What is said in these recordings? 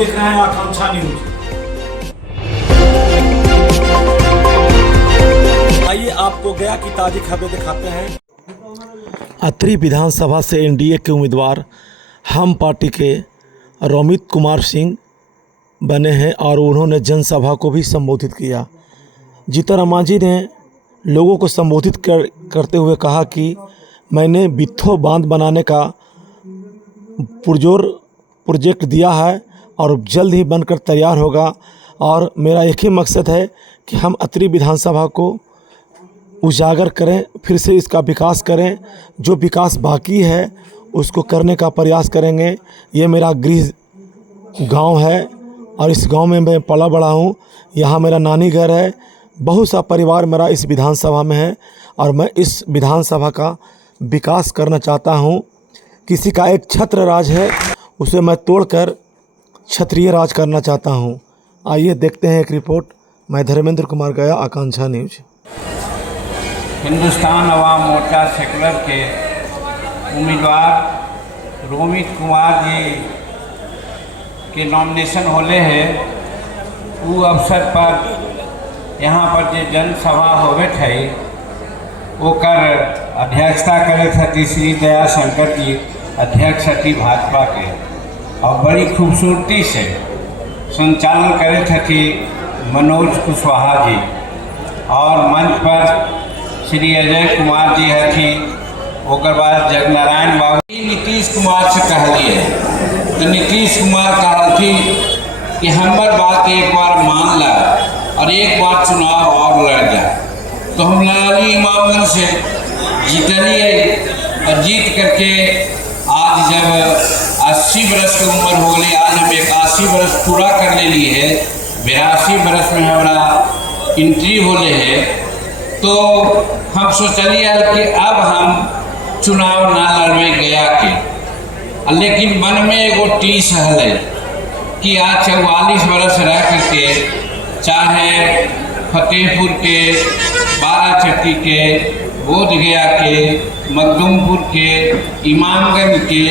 देख रहे हैं आकांक्षा न्यूज। आइए आपको गया की ताज़ी खबरें दिखाते हैं। अत्रि विधानसभा से एनडीए के उम्मीदवार हम पार्टी के रोमित कुमार सिंह बने हैं और उन्होंने जनसभा को भी संबोधित किया। जीतन राम मांझी ने लोगों को संबोधित करते हुए कहा कि मैंने बित्थो बांध बनाने का पुरजोर प्रोजेक्ट दिया है और जल्द ही बनकर तैयार होगा और मेरा एक ही मकसद है कि हम अत्रि विधानसभा को उजागर करें, फिर से इसका विकास करें। जो विकास बाकी है उसको करने का प्रयास करेंगे। ये मेरा गृह गांव है और इस गांव में मैं पला बड़ा हूँ। यहाँ मेरा नानी घर है। बहुत सा परिवार मेरा इस विधानसभा में है और मैं इस विधानसभा का विकास करना चाहता हूँ। किसी का एक छत्र राज है, उसे मैं तोड़कर क्षत्रिय राज करना चाहता हूँ। आइए देखते हैं एक रिपोर्ट। मैं धर्मेंद्र कुमार गया, आकांक्षा न्यूज। हिंदुस्तान अवाम मोर्चा सेकुलर के उम्मीदवार रोमित कुमार जी के नॉमिनेशन होले है। वो अवसर पर यहाँ पर जो जनसभा होवे थे ओकर अध्यक्षता करे थी श्री दया शंकर जी, अध्यक्ष थी भाजपा के, और बड़ी खूबसूरती से संचालन करे थी मनोज कुशवाहा जी, और मंच पर श्री अजय कुमार जी हथी, ओकर बाद जगनारायण बाबू। नीतीश कुमार से कहलिए तो नीतीश कुमार कहती कि हमार बात एक बार मान ला और एक बार चुनाव और लड़ जा। तो हम लाली इमामगंज से जीतलिए और जीत करके आज जब 80 बरस की उम्र हो गई, आज हम 81 बरस पूरा कर ले ली है, 82 बरस में हमारा एंट्री होले है। तो हम सोचलिए कि अब हम चुनाव ना लड़वे गया के, लेकिन मन में एगो टीस है कि आज 44 बरस रह करके चाहे फतेहपुर के, बाराचट्टी के, बोधगया के, मखदूमपुर के, इमामगंज के,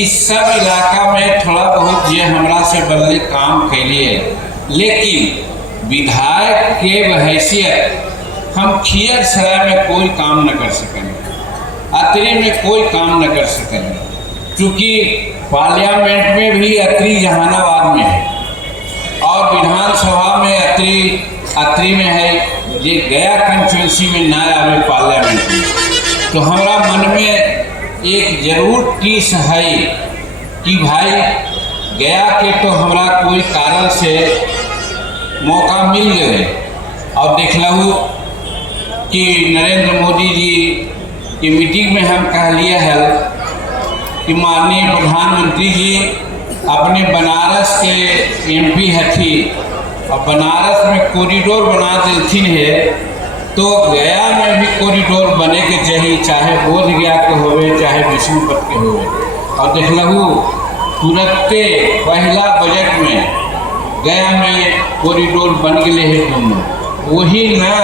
इस सब इलाका में थोड़ा बहुत ये हमरा से बदले काम कैलिए, लेकिन विधायक के हैसियत हम खियर सराय में कोई काम न कर सकेंगे, अत्रि में कोई काम न कर सकेंगे, क्योंकि पार्लियामेंट में भी अत्रि जहानाबाद में है और विधानसभा में अत्रि में है। ये गया कंस्टिट्यूंसी में ना आवे पार्लियामेंट में, तो हमारा मन में एक जरूर टीस है कि भाई गया के तो हमारा कोई कारण से मौका मिल गए, और देख लूँ कि नरेंद्र मोदी जी की मीटिंग में हम कह लिए है कि माननीय प्रधानमंत्री जी अपने बनारस के एमपी हथी और बनारस में कॉरिडोर बना देथिन है, तो गया में भी कॉरिडोर बने के चाहिए, चाहे बोधगया के होवे चाहे विष्णुपद के होवे। और देख लूँ तुरंते पहला बजट में गया में कॉरिडोर बन गए है दोनों। वही ना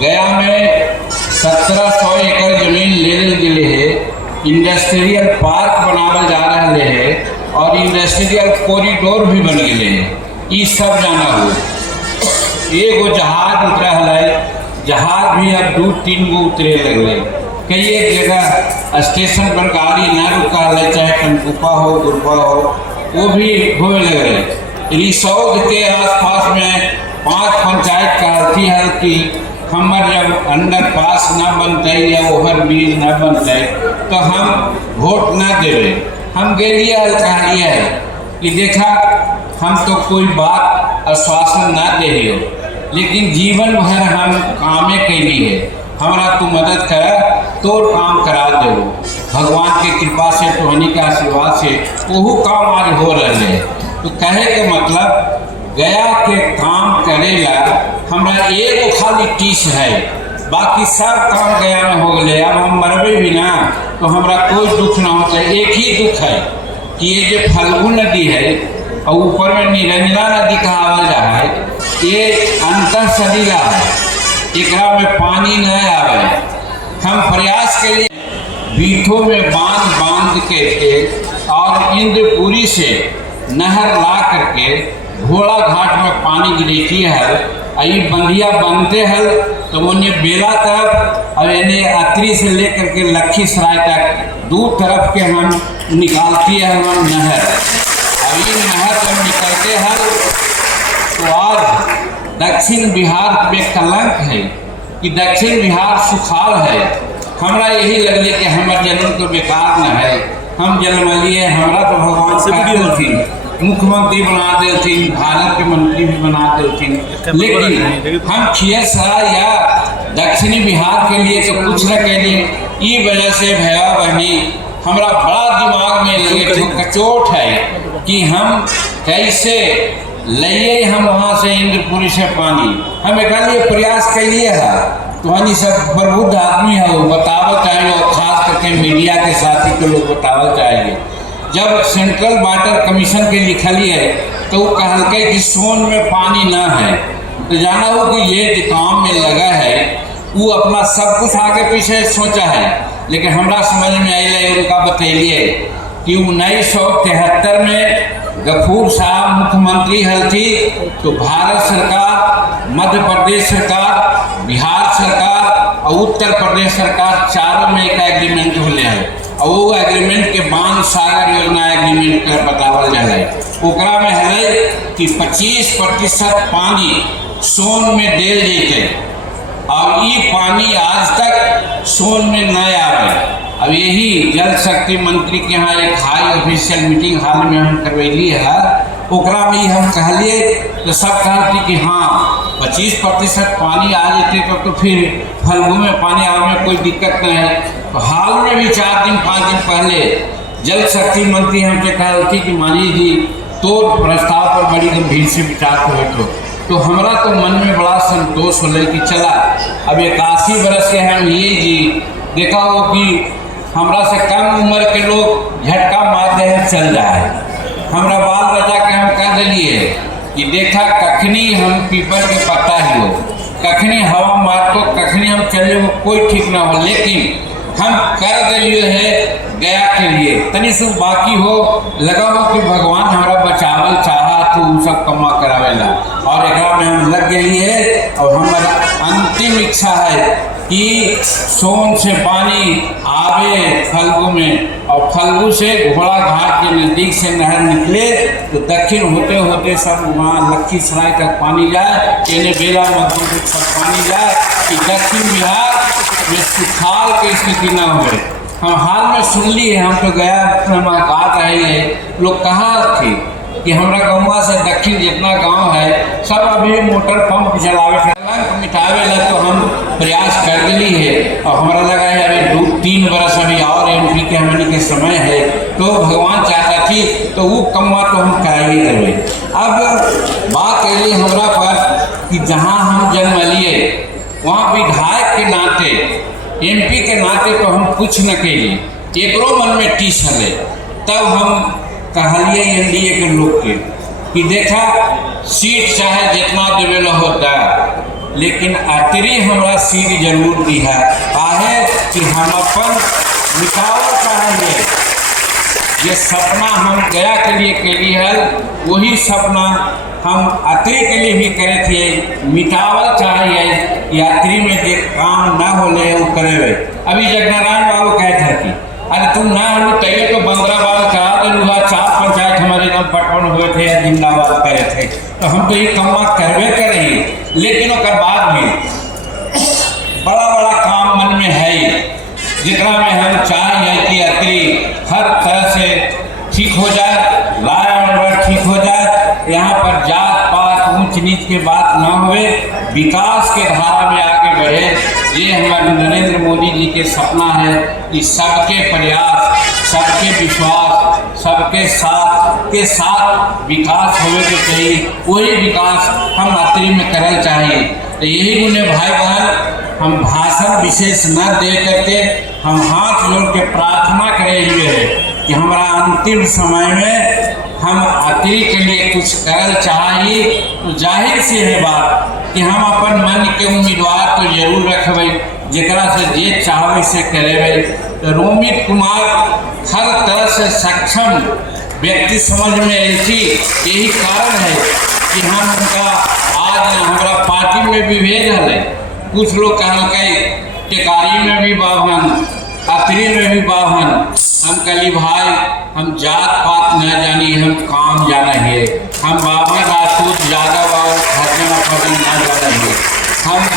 गया में 1700 एकड़ जमीन ले गए है, इंडस्ट्रियल पार्क बनावल जा रहे है और इंडस्ट्रियल कॉरिडोर भी बन गए हैं। ये सब जाना हो, एगो जहाज उतरा है, जहाज भी अब 2-3 गो उतरे लगे। कई एक जगह स्टेशन पर गाड़ी ना रुका है, चाहे कनकुपा हो गुरबा हो, वो भी होने लगे। रिसौद के आसपास में 5 पंचायत कहती है कि हमार जब अंडर पास ना बनते या ओवर ब्रिज ना बनते तो हम वोट ना देवे। हम गेलिए कहलिए है कि देखा हम तो कोई बात आश्वासन ना दे रही हो, लेकिन जीवन भर हम कामें कैली है, हमारा तू मदद कर तो काम करा दे। भगवान की कृपा से, तोहनी के आशीर्वाद से वह काम आज हो रहे हैं। तो कहे के मतलब गया के काम करेला हमरा एगो खाली टीस है, बाकी सब काम गया में हो गए। अब हम मरबे भी ना तो हमरा कोई दुख ना होता है। एक ही दुख है कि ये जो फल्गु नदी है और ऊपर में निरंजना नदी कहावल जा है, ये अंतर सदीला है, एकरा में पानी न आवे। हम प्रयास के लिए बीठों में बांध के और इंद्रपुरी से नहर ला करके घोड़ा घाट में पानी गिरेती है। ये बंदिया बनते हैं तो उन्हें बेला तरफ और इन्हें अतरी से लेकर के लखीसराय तक दो तरफ के हम निकालती है हम नहर। अब ये नहर जब निकलते हैं तो आज दक्षिण बिहार में कलंक है कि दक्षिण बिहार सुखाल है। हमरा यही लगले कि हमारे जन्म तो बेकार न है, हम जन्म लिए हमरा तो भगवान से मुख्यमंत्री बना देती, भारत के मंत्री भी बना देती, लेकिन हम खियसराय या दक्षिणी बिहार के लिए तो कुछ न के लिए ये वजह से भैया बहनी हमारा बड़ा दिमाग में लगे जो कचोट है कि हम कैसे लिए हम वहाँ से इंद्रपुरी से पानी हम एक प्रयास के लिए है। तो हनी सब प्रबुद्ध आदमी है, वो बतावल चाहिए और खास करके मीडिया के साथी के लोग बतावल चाहिए। जब सेंट्रल वाटर कमीशन के लिखली है तो वो कहलके कि सोन में पानी ना है, तो जाना हो कि ये काम में लगा है वो अपना सब कुछ आगे पीछे सोचा है, लेकिन हमरा समझ में आइले उनका बतैलिए कि 1973 में गफूर साहब मुख्यमंत्री हलथी तो भारत सरकार, मध्य प्रदेश सरकार, बिहार सरकार और उत्तर प्रदेश सरकार चारों में एक एग्रीमेंट होले है और वो एग्रीमेंट के बाद सागर योजना एग्रीमेंट कर बतावल जाए। ओकरा में है कि 25% पानी सोन में देल जैते और ये पानी आज तक सोन में न आवे। अब यही जल शक्ति मंत्री के यहाँ एक हाई ऑफिशियल मीटिंग हाल में हम करवैली है, ओकरा में हम कहलिए तो सब कहती कि हाँ 25% पानी आ जाते तो फिर फल्गु में पानी आने में कोई दिक्कत नहीं है। तो हाल में भी 4 दिन 5 दिन पहले जल शक्ति मंत्री हमसे कहती कि मानी जी तो प्रस्ताव पर बड़ी गंभीर से विचार हुए तो हमारा तो मन में बड़ा संतोष हो कि चला अब 81 बरस के हम ये जी देखा हो कि हमरा से कम उम्र के लोग झटका मार दे चल जाए। हमरा बाल बच्चा के हम कह दिलिए कि देखा कखनी हम पीपल के पत्ता ही हो, कखनी हवा मार तो कखनी हम चले वो कोई ठीक ना हो, लेकिन हम कर दिए है गया के लिए तनी सु बाकी हो लगा हो कि भगवान हमारा बचावल चाहा तो उन सब कमा करावेला और एकरा में हम लग गई है। और हमारा अंतिम इच्छा है कि सोन से पानी आवे फल्गु में और फल्गु से घोड़ा घाट के नज़दीक से नहर निकले तो दक्षिण होते होते सब वहाँ लखीसराय तक पानी जाए, इन्हें बेला मजदूर सब पानी जाए कि दक्षिण बिहार में सुखाल की स्थिति न हो। हम हाल में सुन ली है, हम तो गया बात रही है लोग कहाँ थे कि हमारा गाँव से दक्षिण जितना गांव है सब अभी मोटर पंप चलावे मिटावे ला तो हम प्रयास कर ली है और हमारा लगा है अभी 2-3 बरस अभी और एमपी के हमने के समय है तो भगवान चाहता थी तो वो कमवा तो हम करा ही देवे। अब बात कही हमरा पर कि जहाँ हम जन्म लिए वहाँ विधायक के नाते एमपी के नाते तो हम कुछ न कैली, एकरो मन में टीस हले। तब हम कहलिए एनडीए के लोग के कि देखा सीट चाहे जितना देवेला होता लेकिन अतरी हमरा सीट जरूर दी है, काहे कि हम अपन मिटावल चाहेंगे। ये सपना हम गया के लिए कैली है वही सपना हम अतरी के लिए भी करे थे, मिटावल चाहिए यात्री में जो काम ना होले वो करे। अभी जगनारायण बाबू कहते थे कि अरे तुम ना हम तैयार तो 15 बार करा दूंगा, 4 पंचायत हमारे नाम पटवन हुए थे या जिंदाबाद करे थे तो हम तो ये कमा करवे करें, लेकिन उसके बाद भी बड़ा बड़ा काम मन में है जितना में हम चाहेंगे कि अतरी हर तरह से ठीक हो जाए, राय और ठीक हो जाए, यहाँ पर जात पात ऊंच नीच के बात ना हुए, विकास के धारा में आगे बढ़े। ये हमारे नरेंद्र मोदी जी के सपना है कि सबके प्रयास, सबके विश्वास, सबके साथ विकास होने के चाहिए, वही विकास हम अतरी में करना चाहिए। तो यही उन्हें भाई बहन हम भाषण विशेष न दे करके हम हाथ जोड़ के प्रार्थना करे हुए हैं कि हमारा अंतिम समय में हम अतरी के लिए कुछ कर चाहिए। तो जाहिर सी है बात कि हम अपन मन के उम्मीदवार तो जरूर रखबे, जरा से जे चाहबे से करेबे। तो रोमित कुमार हर तरह से सक्षम व्यक्ति समझ में एंट्री, यही कारण है कि हम उनका आज हमारा पार्टी में भी भेद है। कुछ लोग कहल टेकारी में भी बाभन, अतरी में भी बाभन। हम कहली भाई हम जात पात न जानी, हम काम जाना है। हम बाभन राजपूत यादव और हरिजन फर्जन न जाना है। हम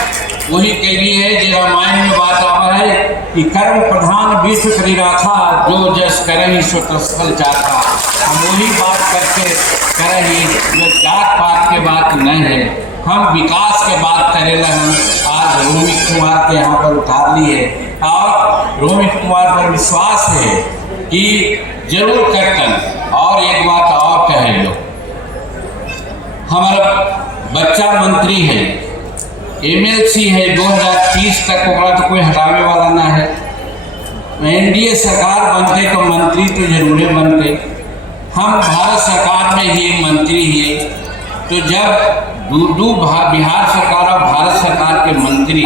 वही कहली है जो रामायण में बात आवा है कि कर्म प्रधान विश्व करी राखा, जो जस करही सो तस फल चाखा। हम वही बात करके करही, जो जात पात के बात न है, हम विकास के बात करेला। हम आज रोमित कुमार के यहाँ पर उतार लिए और रोमित कुमार पर विश्वास है कि जरूर करतन। और एक बात और कह लो, हमारा बच्चा मंत्री है, एमएलसी है, 2030 तक होगा तो कोई हटावे वाला ना है। एनडीए सरकार बनते तो मंत्री तो जरूर बनते। हम भारत सरकार में ही मंत्री हैं, तो जब बिहार सरकार और भारत सरकार के मंत्री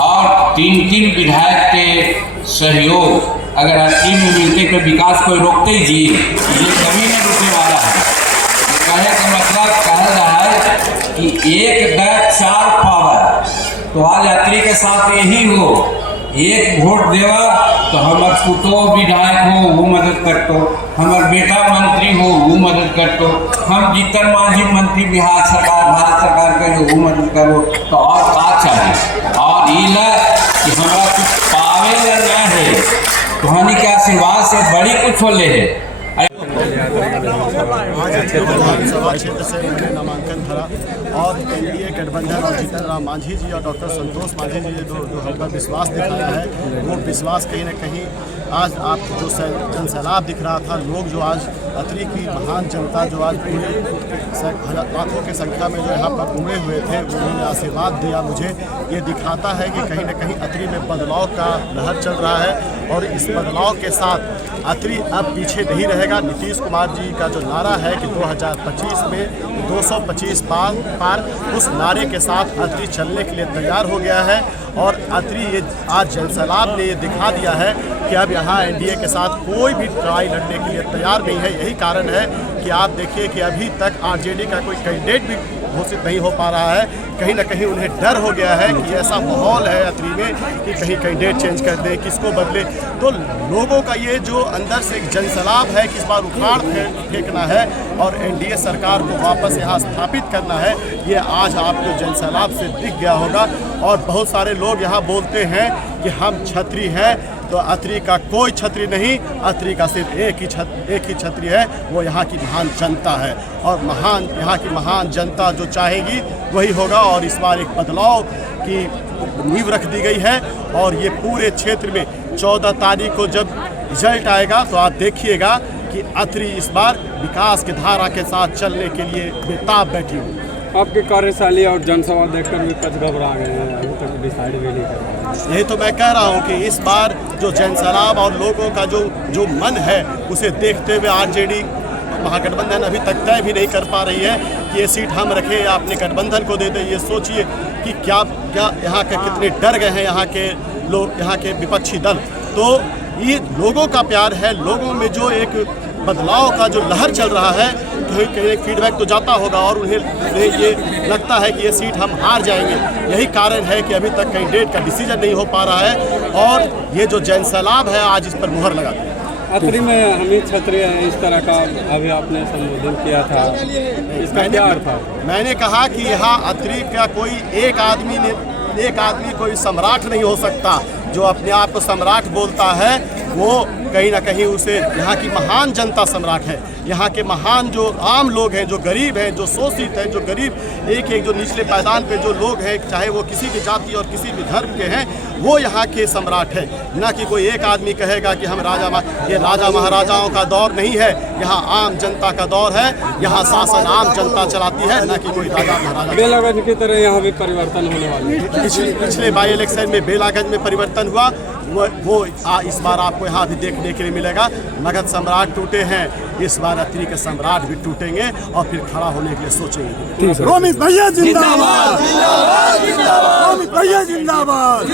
और 3 विधायक के सहयोग अगर अतरी में मिलते तो विकास को रोकते ही जी, ये कभी नहीं रुकने वाला है। कहे का मतलब कह रहा है कि 1 द 4 पावर, तो आज अतरी के साथ यही हो, 1 वोट देवा तो हमार पुतो विधायक हो वो मदद करतो, हमार बेटा मंत्री हो वो मदद करतो, हम जीतन मांझी मंत्री बिहार सरकार भारत सरकार के जो वो मदद करो, तो और का चाहिए। और इला कि हमारा कुछ पावे ना है, तो हनी के आशीर्वाद से बड़ी कुछ होले है। आज विधानसभा क्षेत्र से मैंने नामांकन भरा और एनडीए गठबंधन और जीतन राम मांझी जी और डॉक्टर संतोष मांझी जी जो हम पर विश्वास दिखाया है, वो विश्वास कहीं न कहीं आज आप जो जन सैलाब दिख रहा था, लोग जो आज अतरी की महान जनता जो आज पूरे लाखों की संख्या में जो यहाँ पर उमड़े हुए थे, उन्होंने आशीर्वाद दिया मुझे। ये दिखाता है कि कहीं न कहीं अतरी में बदलाव का लहर चल रहा है और इस बदलाव के साथ अतरी अब पीछे नहीं रहेगा। नीतीश कुमार जी का जो नारा है कि 2025 में 225 पार, उस नारे के साथ अतरी चलने के लिए तैयार हो गया है। और अतरी ये आज जनसैलाब ने ये दिखा दिया है कि अब यहाँ एनडीए के साथ कोई भी लड़ाई लड़ने के लिए तैयार नहीं है। यही कारण है कि आप देखिए कि अभी तक आरजेडी का कोई कैंडिडेट भी घोषित नहीं हो पा रहा है। कहीं ना कहीं उन्हें डर हो गया है कि ऐसा माहौल है अतरी में कि कहीं कैंडिडेट चेंज कर दें, किसको बदले। तो लोगों का ये जो अंदर से एक जनसैलाब है कि इस बार उखाड़ फेंकना है और एनडीए सरकार को वापस यहाँ स्थापित करना है, ये आज आपको जनसैलाब से दिख गया होगा। और बहुत सारे लोग यहाँ बोलते हैं कि हम छतरी हैं, तो अतरी का कोई छतरी नहीं, अतरी का सिर्फ एक ही छतरी है, वो यहाँ की महान जनता है। और यहाँ की महान जनता जो चाहेगी वही होगा। और इस बार एक बदलाव की नींव रख दी गई है और ये पूरे क्षेत्र में 14 तारीख को जब रिजल्ट आएगा तो आप देखिएगा कि अतरी इस बार विकास की धारा के साथ चलने के लिए बेताब बैठी हुई। आपकी कार्यशैली और जनसभा देखकर भी कुछ घबरा गए हैं, अभी तक डिसाइड भी नहीं कर। यही तो मैं कह रहा हूँ कि इस बार जो जनसैलाब और लोगों का जो मन है उसे देखते हुए आरजेडी महागठबंधन अभी तक तय भी नहीं कर पा रही है कि ये सीट हम रखें या अपने गठबंधन को दे दें। ये सोचिए कि क्या यहाँ के कितने डर गए हैं यहाँ के लोग, यहाँ के विपक्षी दल। तो ये लोगों का प्यार है, लोगों में जो एक बदलाव का जो लहर चल रहा है, कहीं फीडबैक तो जाता होगा और उन्हें ये लगता है कि ये सीट हम हार जाएंगे। यही कारण है कि अभी तक कैंडिडेट का डिसीजन नहीं हो पा रहा है और ये जो जनसैलाब है आज इस पर मुहर लगा दिया। अतरी में हम ही क्षत्रिय हैं, इस तरह का अभी आपने संबोधन किया था, इसका क्या अर्थ था? मैंने कहा कि यहाँ अतरी का कोई एक आदमी कोई सम्राट नहीं हो सकता। जो अपने आप को सम्राट बोलता है वो कहीं ना कहीं उसे यहाँ की महान जनता सम्राट है। यहाँ के महान जो आम लोग हैं, जो गरीब हैं, जो शोषित हैं, जो गरीब एक जो निचले पायदान पे जो लोग हैं, चाहे वो किसी भी जाति और किसी भी धर्म के हैं, वो यहाँ के सम्राट है। ना कि कोई एक आदमी कहेगा कि हम ये राजा महाराजाओं का दौर नहीं है, यहाँ आम जनता का दौर है। यहाँ शासन आम जनता चलाती है, ना कि कोई राजा महाराजा। बेलागंज की तरह यहाँ भी परिवर्तन होने वाला है। पिछले बाई इलेक्शन में बेलागंज में परिवर्तन हुआ, वो इस बार आपको यहाँ भी देखने के लिए मिलेगा। मगध सम्राट टूटे हैं, इस बार अतरी के सम्राट भी टूटेंगे और फिर खड़ा होने के लिए सोचेंगे। रोमित भैया जिंदाबाद, रोमित भैया जिंदाबाद।